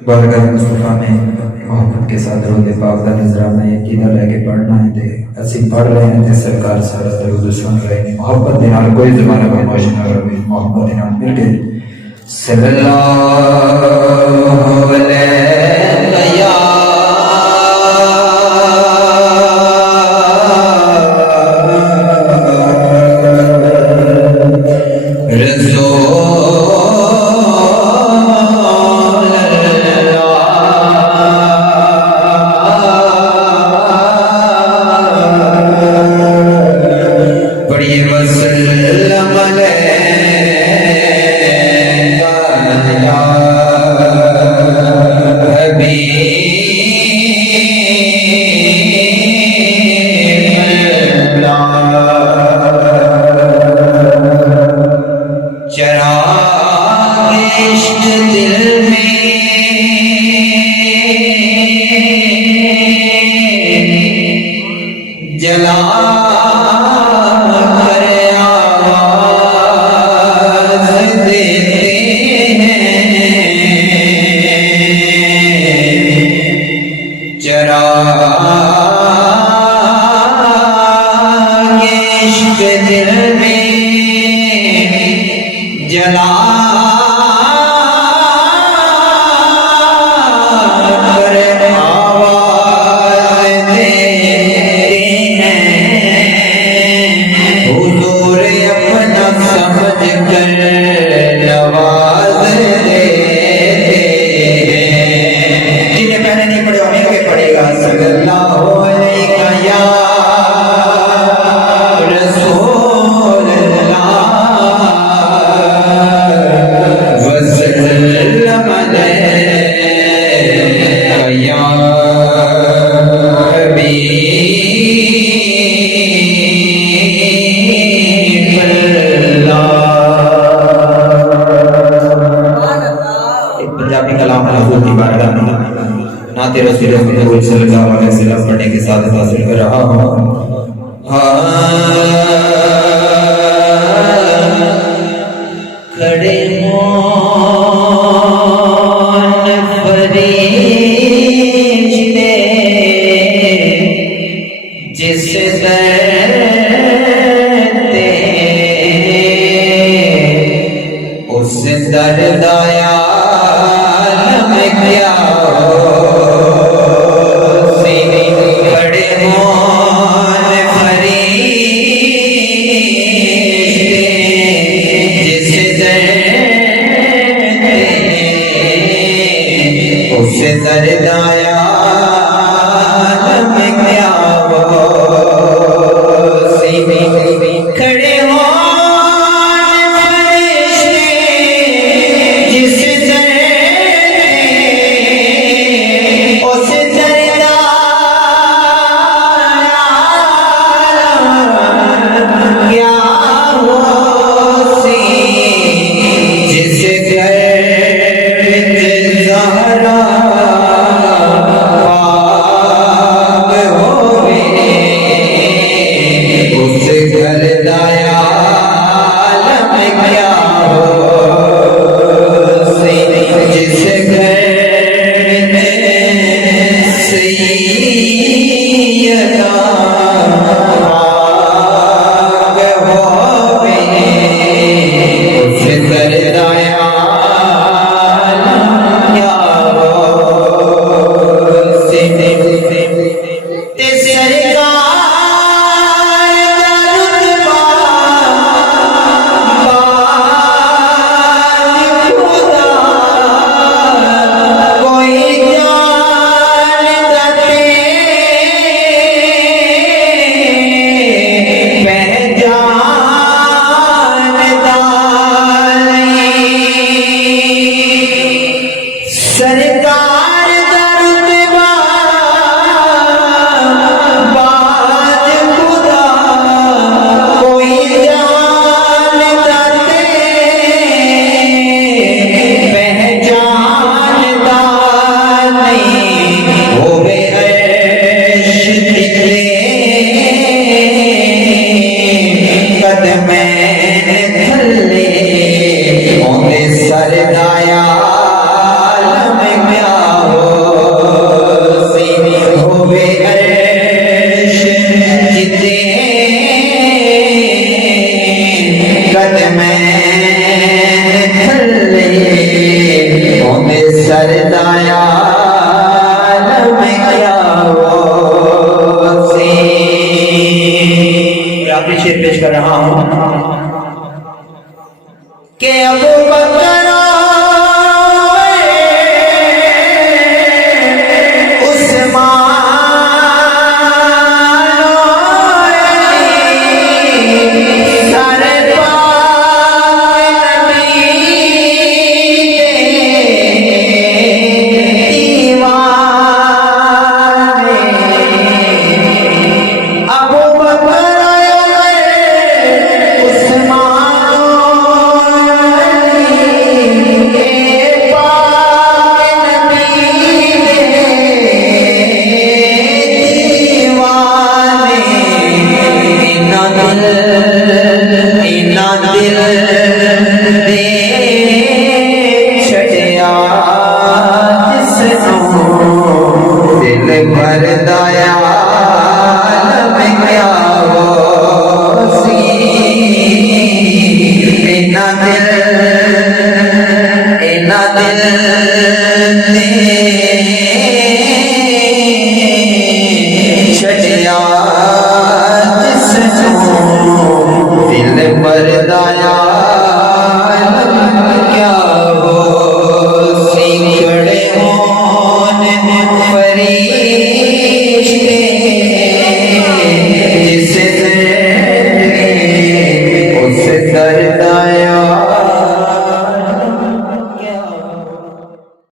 बारगाह मुस्तफा में मोहब्बत के साथ दरूद पाक का नजराना यकीना लेके पढ़ना है ते असि पढ़ रहे हैं ते सरकार सारा दरूद सुन रहे हैं। मोहब्बत दे नाल कोई ज़माना खामोश ना रहे, मोहब्बत दे नाल मिल के सल्लल्लाहु अलैहि या जला कर आवाज़ देते हैं, चिराग़ इश्क़ दिल में जला नाते रसूल सल्लल्लाहु अलैहि वसल्लम पढ़ने के साथ हासिल कर रहा हूँ। खड़े मौन फरिश्ते जिस दरते उस दर्द आलम क्या दरदाया में क्या हो सीने खड़े हो फरिश्ते जिस उस दरदाया क्या हो सी जिस ज़हरा सरदाया में में सरदाया में क्या वो सी। आखिरी शेर पेश कर रहा हूँ के अबू बकर दिल भर दया